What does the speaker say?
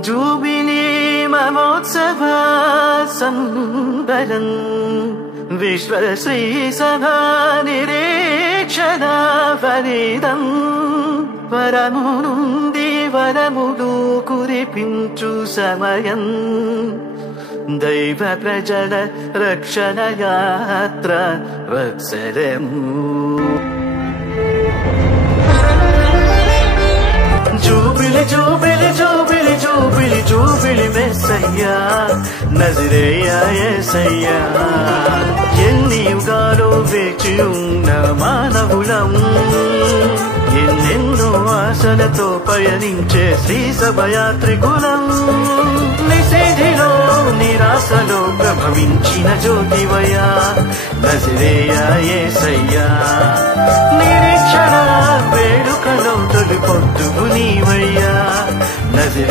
jubilee మహోత్సవ సంబరం విశ్వశ్రీ సభా నిరీక్షణ ఫలితం వరము నుండి వరములు కురిపించు సమయం దైవ ప్రజల రక్షణ యాత్ర వత్సరము జూబిలి జూబిలి జూబిలి జూబిలి జూబిలి మెస్సయ్యా నజరేయా యేసయ్యా ఎన్ని యుగాలు వేచి ఉన్న మానవులం ఎన్నెన్నో ఆశలతో పయనించే శ్రీ సభయాత్రికులం నిషేధిలో నిరాశలో ప్రభవించిన జ్యోతివయ్యా నజరేయా యేసయ్యా నిరీక్షణ వేడుకలో తొలి పొద్దుగు నీవయ్యా నజరే